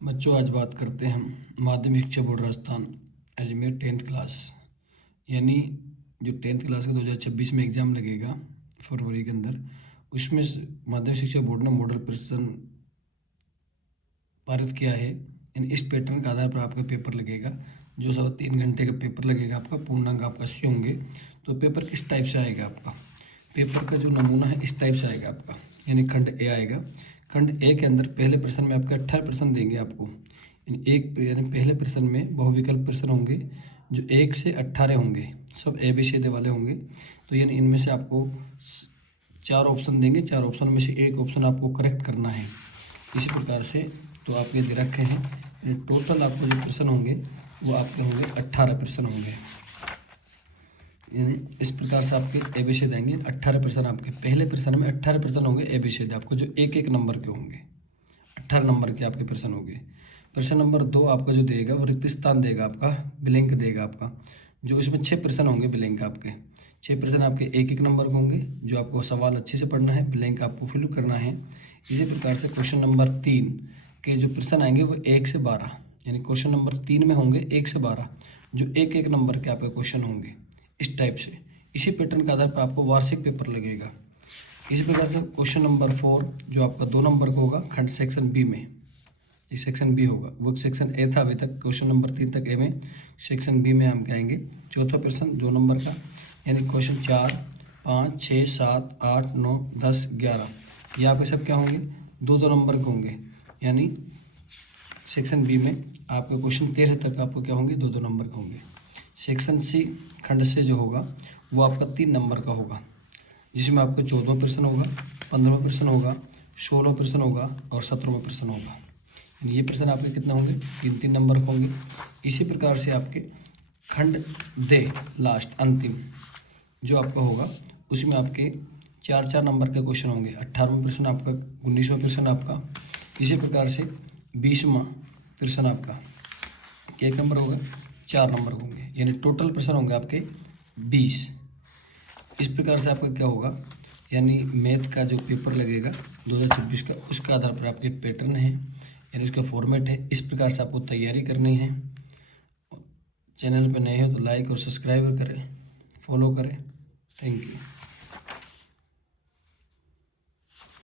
बच्चों, आज बात करते हैं हम माध्यमिक शिक्षा board Rajasthan Ajmer 10th class, यानी जो 10th क्लास का 2026 में एग्ज़ाम लगेगा फरवरी के अंदर। उसमें माध्यमिक शिक्षा बोर्ड ने मॉडल प्रश्न पारित किया है। इस पैटर्न के आधार पर आपका पेपर लगेगा, जो 3.25 घंटे का पेपर लगेगा आपका। पूर्णांक आपका 80 होंगे। तो पेपर किस टाइप से आएगा आपका? पेपर का जो नमूना है इस टाइप से आएगा आपका, यानी खंड ए आएगा। खंड ए के अंदर पहले प्रश्न में आपके 18 प्रश्न देंगे आपको। यानी पहले प्रश्न में बहुविकल्प प्रश्न होंगे जो 1 से 18 होंगे, सब ABCD वाले होंगे। तो यानी इनमें से आपको 4 ऑप्शन देंगे, 4 ऑप्शन में से एक ऑप्शन आपको करेक्ट करना है। इसी प्रकार से तो आप ये दे रखे हैं। टोटल आपको जो प्रश्न होंगे वो आपके होंगे 18 प्रश्न होंगे। यानी इस प्रकार से आपके ABCD देंगे। 18 प्रश्न आपके पहले प्रश्न में 18 प्रश्न होंगे ABCD आपको, जो एक एक नंबर के होंगे। 18 नंबर के आपके प्रश्न होंगे। प्रश्न नंबर 2 आपका जो देगा वो रिक्त स्थान देगा आपका, ब्लैंक देगा आपका, जो इसमें 6 प्रश्न होंगे ब्लैंक आपके। 6 प्रश्न आपके एक एक नंबर के होंगे, जो आपको सवाल अच्छे से पढ़ना है, ब्लैंक आपको फिल करना है। इसी प्रकार से क्वेश्चन नंबर 3 के जो प्रश्न आएंगे वो 1 से 12, यानी क्वेश्चन नंबर 3 में होंगे 1 से 12, जो एक एक नंबर के आपके क्वेश्चन होंगे इस टाइप से। इसी पैटर्न के आधार पर आपको वार्षिक पेपर लगेगा। इसी प्रकार से क्वेश्चन नंबर 4 जो आपका 2 नंबर का होगा, खंड सेक्शन बी में, ये सेक्शन बी होगा। वो सेक्शन ए था अभी तक, क्वेश्चन नंबर 3 तक ए में, सेक्शन बी में हम कहेंगे। चौथा प्रश्न 2 नंबर का, यानी क्वेश्चन 4, 5, 6, 7, 8, 9, 10, 11, यहाँ पे सब क्या होंगे? 2-2 नंबर के होंगे। यानी सेक्शन बी में आपके क्वेश्चन 13 तक आपको क्या होंगे? 2-2 नंबर के होंगे। सेक्शन सी खंड से जो होगा वो आपका 3 नंबर का होगा, जिसमें आपको 14वां प्रश्न होगा, 15वां प्रश्न होगा, 16वां प्रश्न होगा और 17वां प्रश्न होगा। ये प्रश्न आपके कितना होंगे? 3-3 नंबर के होंगे। इसी प्रकार से आपके खंड दे लास्ट अंतिम जो आपका होगा, उसमें आपके 4-4 नंबर के क्वेश्चन होंगे। 18वां प्रश्न आपका, 19वां प्रश्न आपका, इसी प्रकार से 20वां प्रश्न आपका एक नंबर होगा, 4 नंबर होंगे, यानी टोटल प्रश्न होंगे आपके 20। इस प्रकार से आपका क्या होगा, यानी मैथ का जो पेपर लगेगा 2026 का, उसके आधार पर आपके पैटर्न है, यानी उसका फॉर्मेट है। इस प्रकार से आपको तैयारी करनी है। चैनल पर नए हो तो लाइक और सब्सक्राइब करें, फॉलो करें। Thank you.